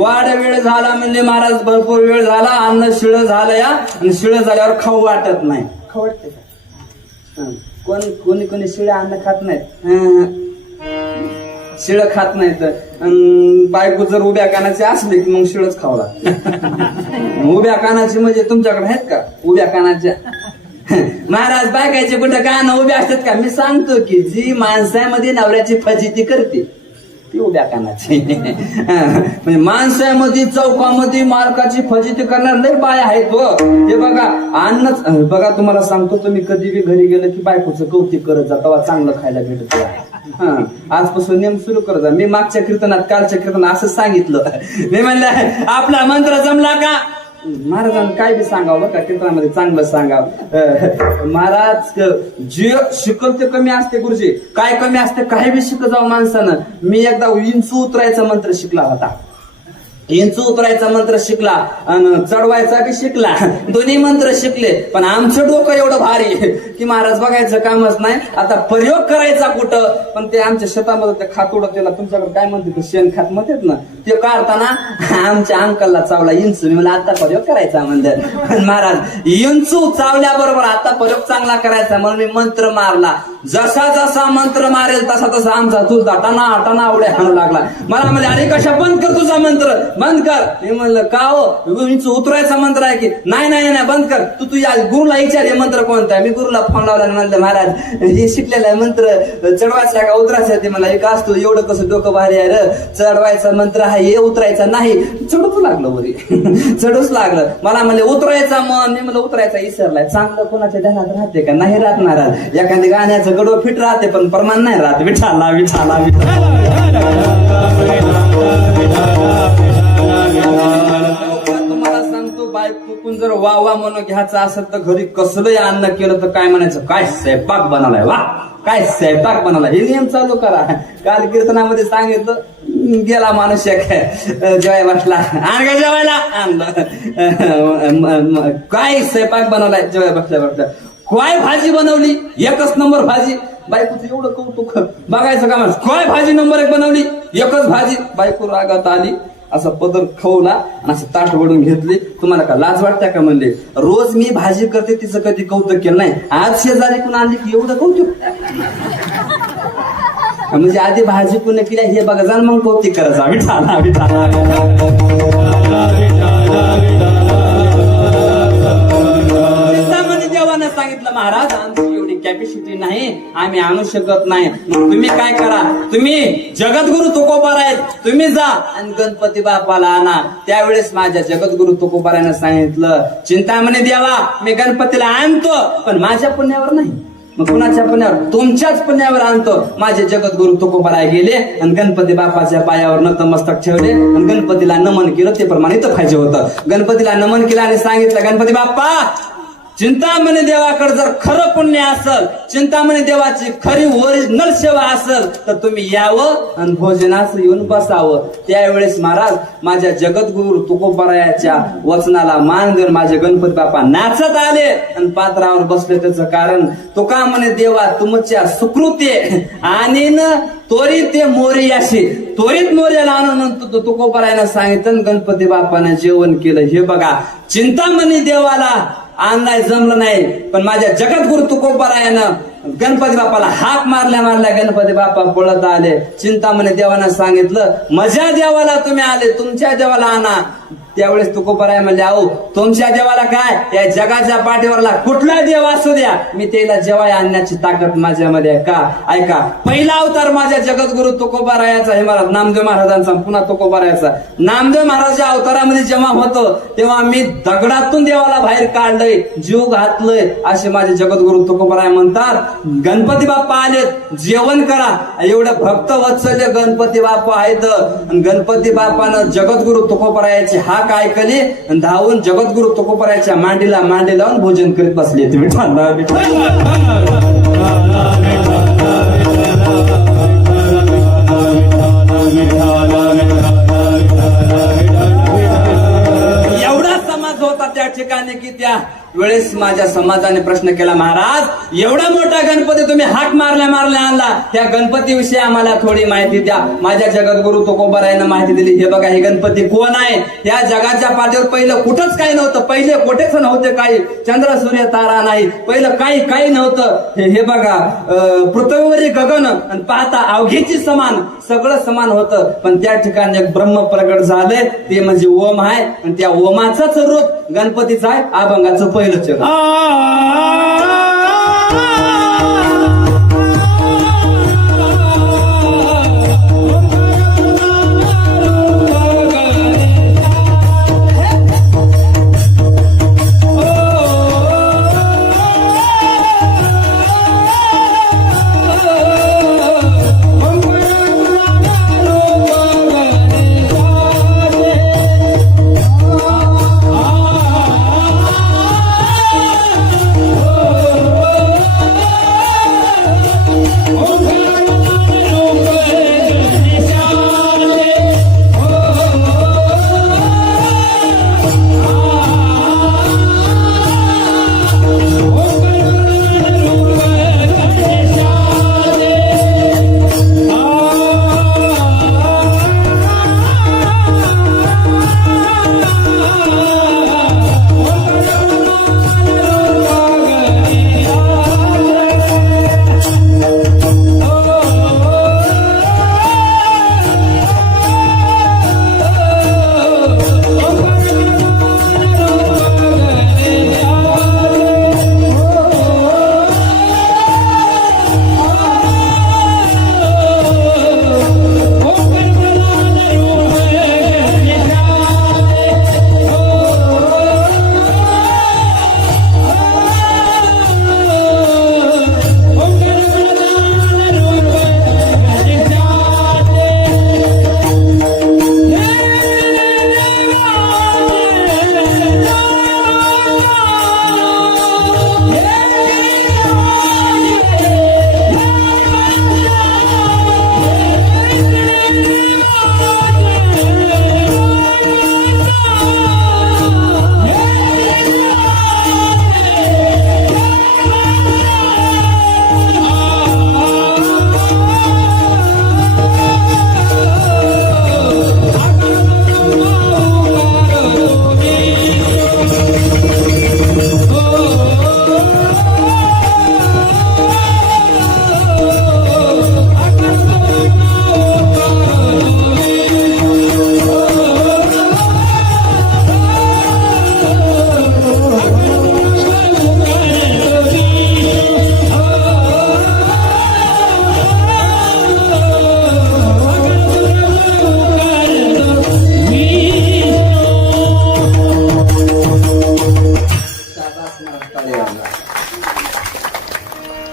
वाढ वेळ झाला म्हणजे महाराज भरपूर वेळ झाला अन्न शिळ झालं या आणि शिळ झाल्यावर खाऊ वाटत नाही. खाऊ वाटते का. कोण कोणी कोणी शिळ अन्न खात नाहीत. शिळ खात नाहीत. बायको जर उभ्या कानाची असली की मग शिळच खावं लागतं. उभ्या कानाची म्हणजे तुमच्याकडे आहेत का? उभ्या कानाच्या. महाराज बायकाचे कुठं कान उभे असतात का? मी सांगतो की जी माणसामध्ये नवऱ्याची फजिती करते ती उभ्या कानाची म्हणजे माणसामध्ये चौकामध्ये मालकाची फजिती करणार लय बाय आहेत व. हे बघा अन्नच बघा तुम्हाला सांगतो तुम्ही कधी बी घरी गेलं की बायकोचं कौतिक करत जा तेव्हा चांगलं खायला भेटत आजपासून नियम सुरू करत जा. मी मागच्या कीर्तनात कालच्या कीर्तनात असं सांगितलं. मी म्हणलं आपला मंत्र जमला का? महाराजांना काय बी सांगावं का? कीर्तनामध्ये चांगलं सांगावं. महाराज जे शिकल ते कमी असते गुरुजी. काय कमी असते काही बी शिकत जाऊ माणसानं. मी एकदा इंचू उतरायचा मंत्र शिकला होता. इंच उतरायचा मंत्र शिकला आणि चढवायचा बी शिकला. दोन्ही मंत्र शिकले पण आमचं डोकं एवढं भारी की महाराज बघायचं कामच नाही. आता प्रयोग करायचा कुठं? पण ते आमच्या शेतामध्ये ते खातोड त्याला तुमच्याकडे काय म्हणते ते शेण खात म्हणतात ना ते काढताना आमच्या अंकलला चावला इंचू. मी म्हणलं आता प्रयोग करायचा म्हणजे महाराज इंचू चावल्याबरोबर आता प्रयोग चांगला करायचा. म्हणून मी मंत्र मारला. जसा जसा मंत्र मारेल तसा तसा आमचा चुलता टना टना उड्या हाणू लागला. मला म्हणजे अरे कशा बंद कर तुझा मंत्र. बंद कर. मी म्हणलं का हो? उतरायचा मंत्र आहे की? नाही नाही नाही बंद कर. तू तुझ्या गुरुला विचार हे मंत्र कोणता आहे? मी गुरुला फोन लावला आणि म्हणलं महाराज हे शिकलेला आहे मंत्र चढवायचा का उतरायचा ते मला एक असतो? एवढं कसं डोकं भारी आहे र. चढवायचा मंत्र आहे हे उतरायचा नाही. चढूच लागलं वरी. चढूच लागलं. मला म्हणले उतरायचा मन. मी म्हणलं उतरायचा इसरलाय चांगलं कोणाच्या ध्यानात राहते का? नाही राहत महाराज. एखाद्या गाण्याचं गडो फिट राहते पण प्रमाण नाही राहत. विठाला विठाला विठाला. तुम्हाला सांगतो बाय कोण जर वा वा म्हणून घ्यायचं असेल तर घरी कसलंही अन्न केलं तर काय म्हणायचं? काय स्वयंपाक बनवलाय वा? काय स्वयंपाक बनाला हे नियम चालू करा. काल कीर्तनामध्ये सांगितलं गेला माणूस एक जेवाय बसला. आण का जेवायला. आणलं. काय स्वयंपाक बनवलाय? जेवाय बसल्या बसल्या. काय भाजी बनवली? एकच नंबर भाजी. बायकोचं एवढं कौतुक. बघायचं का माणूस? काय भाजी नंबर एक बनवली? एकच भाजी. बायको रागात आली. असा पदर खवला आणि असं ताट वडून घेतली. तुम्हाला का लाज वाटत्या का म्हणले? रोज मी भाजी करते तिचं कधी कौतुक केलं नाही. आज शेजारी कुणा आणली की एवढं कौतुक? म्हणजे आधी भाजी पुणे केल्या हे बघा जाण मग कौतुक करायचं. आम्ही ठाणा आम्ही देवानं सांगितलं महाराज आमची एवढी कॅपॅसिटी नाही आम्ही आणू शकत नाही. मग तुम्ही काय करा? तुम्ही जगद्गुरु तुकोबार आहेत. तुम्ही जा आणि गणपती बापाला आणा. त्यावेळेस माझ्या जगद्गुरु तुकोबारानं सांगितलं चिंतामणी देवा मी गणपतीला आणतो पण माझ्या पुण्यावर नाही. मग कुणाच्या पुण्यावर? तुमच्याच पुण्यावर आणतो. माझे जगद्गुरु तुकोबाराय गेले आणि गणपती बापाच्या पायावर नतमस्तक ठेवले आणि गणपतीला नमन केलं ते प्रमाणित पाहिजे होतं. गणपतीला नमन केलं आणि सांगितलं गणपती बाप्पा चिंतामणी देवाकडे जर खरं पुण्य असल चिंतामणी देवाची खरी ओरिजिनल सेवा असल तर तुम्ही यावं आणि भोजनास येऊन बसावं. त्यावेळेस महाराज माझ्या जगद्गुरु तुकोबरायाच्या वचनाला मान देऊन माझे गणपती बाप्पा नाचत आले आणि पात्रावर बसले. त्याचं कारण तुका म्हणे देवा तुमच्या सुकृते आणि न त्वरित ते मोर्याशी त्वरित मोर्याला आणून म्हणतो तुकोबरायानं सांगितलं गणपती बाप्पानं जेवण केलं. हे बघा चिंतामणी देवाला आणलाय जमलं नाही. पण माझ्या जगद्गुरु तुकोबरायानं गणपती बाप्पाला हाक मारल्या मारल्या गणपती बाप्पा बोलत आले. चिंतामणी देवानं सांगितलं माझ्या देवाला तुम्ही आले तुमच्या देवाला आणा. त्यावेळेस तुकोबराय म्हणले अहो तुमच्या देवाला काय? या जगाच्या पाठीवरला कुठला देव असू द्या? मी त्याला जेवाय आणण्याची ताकद माझ्यामध्ये का? ऐका पहिला अवतार माझ्या जगद्गुरु तुकोबारायाचा हे महाराज नामदेव महाराजांचा पुन्हा तुकोबारायाचा. नामदेव महाराजच्या अवतारामध्ये जेव्हा होतो तेव्हा मी दगडातून देवाला बाहेर काढलंय जीव घातलंय असे माझे जगद्गुरु तुकोबराय म्हणतात. गणपती बाप्पा आलेत. जेवण करा. एवढं भक्त वत्सल्य गणपती बाप्पा आहेत. गणपती बाप्पानं जगद्गुरु तुकोबरायाची हाक ऐकली आणि धावून जगद्गुरु तुकोबरायाच्या मांडीला मांडी लावून भोजन करीत बसले एवढा समाज होता त्या ठिकाणी की त्या वेळेस माझ्या समाजाने प्रश्न केला महाराज एवढा मोठा गणपती तुम्ही हाक मारल्या मारल्या आणला. त्या गणपती विषयी आम्हाला थोडी माहिती द्या. माझ्या जगद्गुरु तुकोबरायनं माहिती दिली हे बघा हे गणपती कोण आहे? या जगाच्या पाठीवर पहिलं कुठंच काही नव्हतं. पहिले कुठेच नव्हते काही. चंद्र सूर्य तारा नाही. पहिलं काही काही नव्हतं. हे हे बघा अं, पृथ्वीवरील गगन आणि पाहता अवघेची समान. सगळं समान होतं. पण त्या ठिकाणी एक ब्रह्म प्रगट झालंय ते म्हणजे ओम आहे. आणि त्या ओमाचाच रूप गणपतीचं आहे अभंगाचं पहिलं चरण.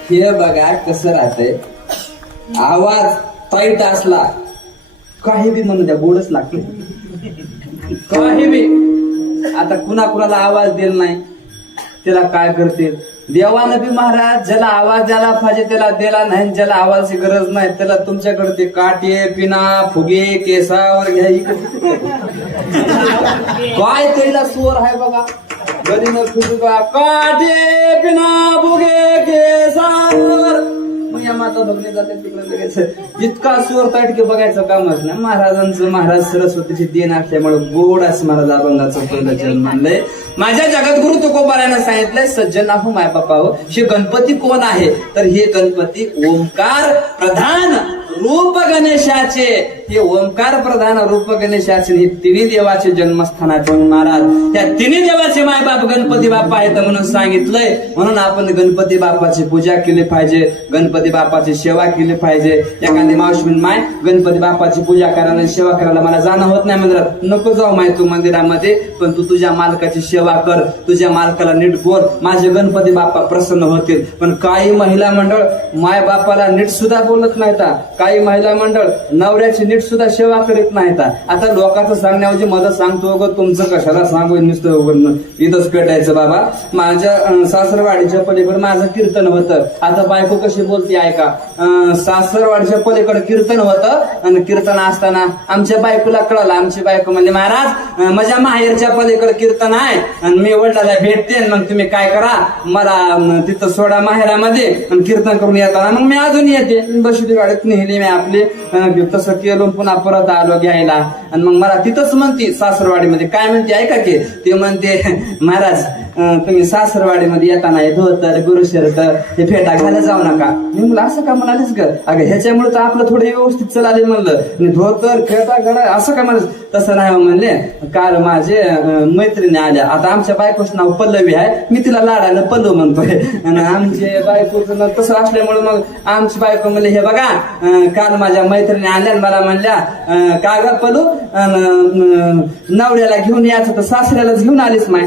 हे बघा कसं राहतंय. आवाज टाईट असला काही बी म्हणू द्या गोडच लागते काही बी. आता कुणा कुणाला आवाज दिला नाही त्याला काय करतील? देवानं बी महाराज ज्याला आवाज द्यायला पाहिजे त्याला दिला नाही ज्याला आवाजाची गरज नाही त्याला तुमच्याकडे ते काटे पिना फुगे केसावर घ्या इकडे. काय त्याला स्वर आहे बघा. गरीनं फिरका काटे पिना फुगे केसावर. मग या माता भगने जाते तिकडे लगेच. जितका स्वर ताटके बघायचं कामच नाही. महाराजांचं महाराज सरस्वतीची देण असल्यामुळे गोड असं महाराज अभंगाचं पहिलं जन्म मानलंय माझ्या जगद्गुरु तुकोबारानं सांगितलंय सज्जन हो माय बापा हो हे गणपती कोण आहे? तर हे गणपती ओंकार प्रधान रूप गणेशाचे हे ओंकार प्रधान रूप गणेशाचे हे तिन्ही देवाचे जन्मस्थानाचे महाराज. त्या तिन्ही देवाचे मायबाप गणपती बाप्पा आहेत म्हणून सांगितलंय. म्हणून आपण गणपती बाप्पाची पूजा केली पाहिजे गणपती बाप्पाची सेवा केली पाहिजे. एखादी मावशी माय गणपती बाप्पाची पूजा करायला सेवा करायला मला जाणं होत नाही मंदिरात नको जाऊ माय तू मंदिरामध्ये पण तू तुझ्या मालकाची सेवा कर. तुझ्या मालकाला नीट बोल. माझे गणपती बाप्पा प्रसन्न होतील. पण काही महिला मंडळ माय बापाला नीट सुद्धा बोलत नाही का काही महिला मंडळ नवऱ्याची नीट सुद्धा सेवा करीत नाहीत. आता लोकांचं सांगण्याऐवजी मदत सांगतो ग तुमचं कशाला सांगू नुसतं उघडणं इथंच पेटायचं बाबा. माझ्या सासरवाडीच्या पलीकडे माझं कीर्तन होतं. आता बायको कशी बोलते ऐका. सासरवाडीच्या पलीकडे कीर्तन होतं आणि कीर्तन असताना आमच्या बायकोला कळलं. आमची बायको म्हणजे महाराज माझ्या माहेरच्या पलीकडे कीर्तन आहे आणि मी वडिलाला भेटते आणि मग तुम्ही काय करा? मला तिथं सोडा माहेरामध्ये आणि कीर्तन करून येताना मग मी अजून येते. बसली गाडीत नेहमी मी आपले अं, तसं केलं पुन्हा परत आलो घ्यायला. आणि मग मला तिथंच म्हणते सासरवाडीमध्ये. काय म्हणते? ऐका की. ते म्हणते महाराज तुम्ही सासरवाडीमध्ये येताना हे धोतर गुरुशर्ट हे फेटा घायला जाऊ नका. मी म्हणलं असं का म्हणालीस ग? अगं ह्याच्यामुळे तर आपलं थोडं व्यवस्थित चलाले म्हणलं. आणि धोतर फेटा घडा असं का म्हणाल तसं नाही हो म्हणले. काल माझे मैत्रिणी आल्या. आता आमच्या बायकोचं नाव पल्लवी आहे. मी तिला लाडानं पल्लव म्हणतोय. आणि आमचे बायकोचं नाव तसं असल्यामुळे मग आमची बायको म्हणले हे बघा अं, काल माझ्या मैत्रिणी आल्या मला म्हणल्या अं, पलू अन, नवऱ्याला घेऊन यायचं तर सासऱ्यालाच घेऊन आलीस माय.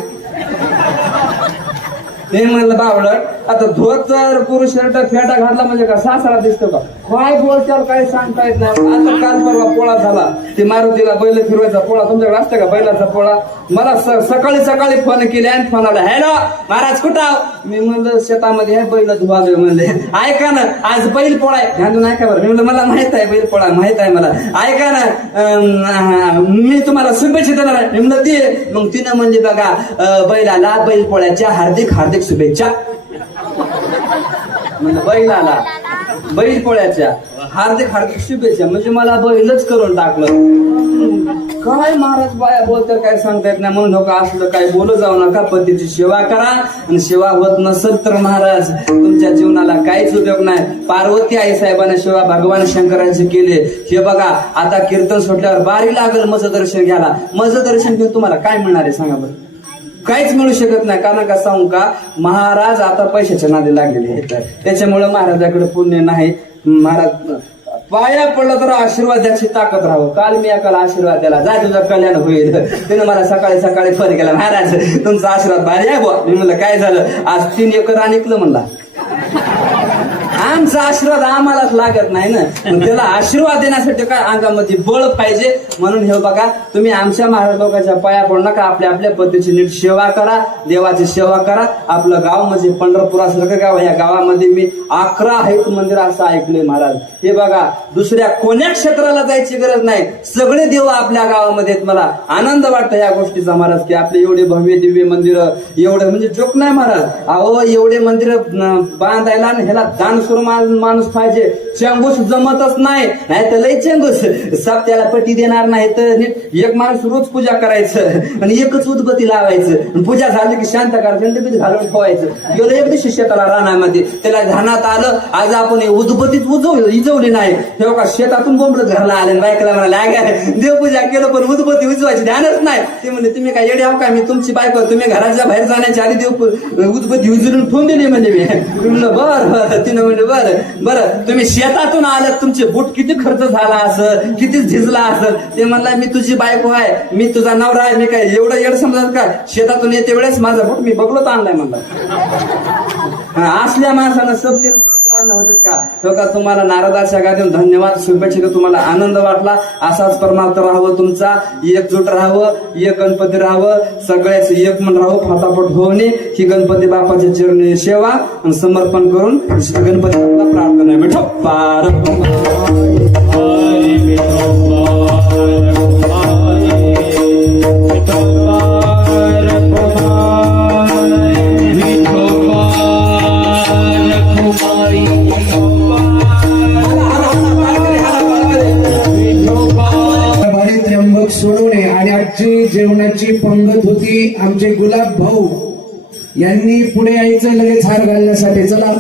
हे म्हणलं बावळट आता धोतर पुरुष शर्ट फेटा घातला म्हणजे का सासरा दिसतो का? काय बोलचाल काय सांगता येत नाही. आता काल परवा पोळा झाला. ते मारुतीला बैल फिरवायचा पोळा तुमच्याकडे असतं का बैलाचा पोळा? मला स- सकाळी सकाळी फोन केले आणि फोन आला हॅलो महाराज कुठं आहो? मी म्हणलं शेतामध्ये हे बैल धुवावे म्हणले. ऐका ना आज बैल पोळा आहे. घालून ऐका बरं. मी म्हणलं मला माहीत आहे बैल पोळा माहीत आहे मला. ऐका ना मी तुम्हाला शुभेच्छा देणार आहे. मी म्हणलं ते मग तिनं म्हणली बघा बैलाला बैल पोळ्याच्या हार्दिक हार्दिक शुभेच्छा. म्हणजे बैलाला. बैल पोळ्याच्या. हार्दिक हार्दिक शुभेच्छा. म्हणजे मला बैलच करून टाकलं. काय महाराज बाया बोलतात काय सांगता येत नाही. म्हणून धोका असलं काय बोलू जाऊ नका. पतीची सेवा करा. आणि सेवा होत नसेल तर महाराज तुमच्या जीवनाला काहीच उपयोग नाही. पार्वती आई साहेबांना सेवा भगवान शंकराचे केले. हे बघा आता कीर्तन सुटल्यावर बारी लागल मज दर्शन घ्यायला. मज दर्शन घेऊन तुम्हाला काय मिळणार आहे? सांगा बरं. काहीच मिळू शकत नाही. कारण का सांगू का? महाराज आता पैशाच्या नादी लागलेले आहेत. त्याच्यामुळे महाराजाकडे पुण्य नाही. महाराज पाया पडलं तर आशीर्वादाची ताकद राहावं. काल मी एकाला आशीर्वाद दिला. जा तुझं कल्याण होईल. त्यानं मला सकाळी सकाळी फोन केला महाराज तुमचा आशीर्वाद भारी आहे बुवा. मी म्हणलं काय झालं? आज तीन एकर आणिकलं म्हणला. आमचा आशीर्वाद आम्हालाच लागत नाही ना. त्याला आशीर्वाद देण्यासाठी काय अंगामध्ये बळ पाहिजे? म्हणून हे बघा तुम्ही आमच्या महाराज लोकांच्या पाया पडू नका. आपल्या आपल्या पद्धतीची नीट सेवा करा. देवाची सेवा करा. आपलं गाव म्हणजे पंढरपुरासारखं गाव या गावामध्ये मी अकरा हैत मंदिर असं ऐकलंय महाराज. हे बघा दुसऱ्या कोण्या क्षेत्राला जायची गरज नाही. सगळे देव आपल्या गावामध्ये मला. आनंद वाटतो या गोष्टीचा महाराज की आपले एवढे भव्य दिव्य मंदिर एवढं म्हणजे जोक नाही महाराज. अहो एवढे मंदिर बांधायला आणि ह्याला दान सुरू माणूस पाहिजे. चेंगूस जमतच नाही. नाही तर लय चेंगूस. साप त्याला पटी देणार नाही तर एक माणूस रोज पूजा करायचं आणि एकच उदबत्ती लावायचं. आणि पूजा झाली की शांत करायचं घालून ठेवायचं. गेलं एक दिवशी शेताला रानामध्ये. त्याला ध्यानात आलं आज आपण हे उदबत्तीच उजव इजवली नाही. तेव्हा का शेतातून बोंबलत घरला आले बायकाला म्हणाले काय देवपूजा केलं पण उदबत्ती उजवायची ध्यानच नाही. ते म्हणजे तुम्ही काय येडे का? मी तुमची बायको तुम्ही घराच्या बाहेर जाण्याच्या आधी देव उदबत्ती उजळून ठेवून दिली म्हणजे मी. म्हणलं बर बर. तिनं म्हणजे म्हणजे बर बरं तुम्ही शेतातून आलात तुमचे बूट किती खर्च झाला असं किती झिजला असं ते म्हणला मी तुझी बायको आहे मी तुझा नवरा आहे मी काय एवढं येड समजत का? शेतातून येते वेळेस माझा बूट मी बघलोच आणलाय म्हणला. हा, असल्या माणसानं सब आनंद होतेच का? तो का तुम्हाला नारदाच्या गादीवर धन्यवाद शुभेच्छा तुम्हाला आनंद वाटला. असाच परमार्थ राहावं तुमचा. एकजूट राहावं एक गणपती राहावं. सगळ्याच एक मन राहू फटाफट होणे ही गणपती बापाची चरणी सेवा. आणि समर्पण करून गणपती प्रार्थना मिठो पार. आजची जेवणाची पंगत होती. आमचे गुलाब भाऊ यांनी पुढे यायचं लगेच हार घालण्यासाठी. चला.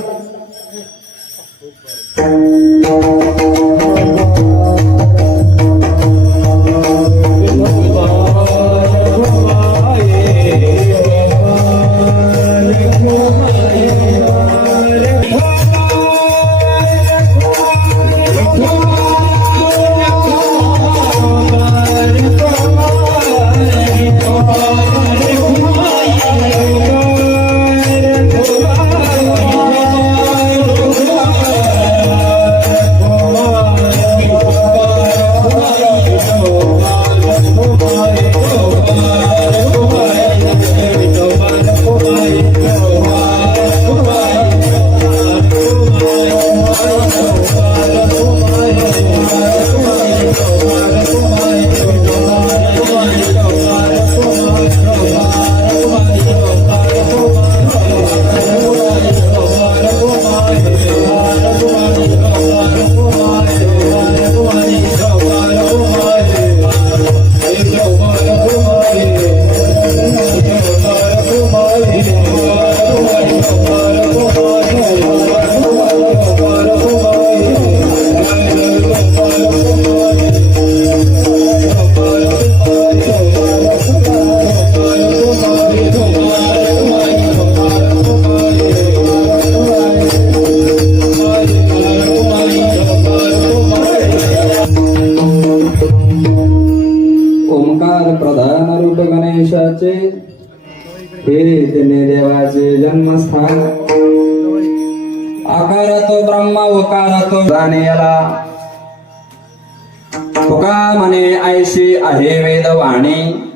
तुका म्हणे ऐशी आहे वेदवाणी.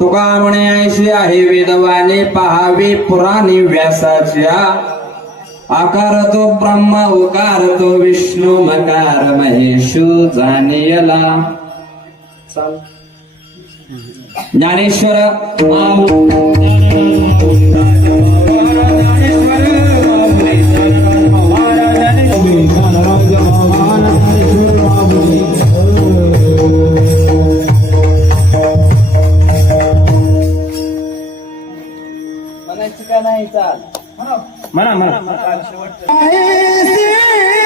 तुका म्हणे ऐशी आहे वेदवाणी पहावी पुराणी व्यासाच्या. आकार तो ब्रह्म उकार तो विष्णू मकार महेशू जाणियला. चाल. ज्ञानेश्वर का नाही चाल? म्हणा. म्हणा है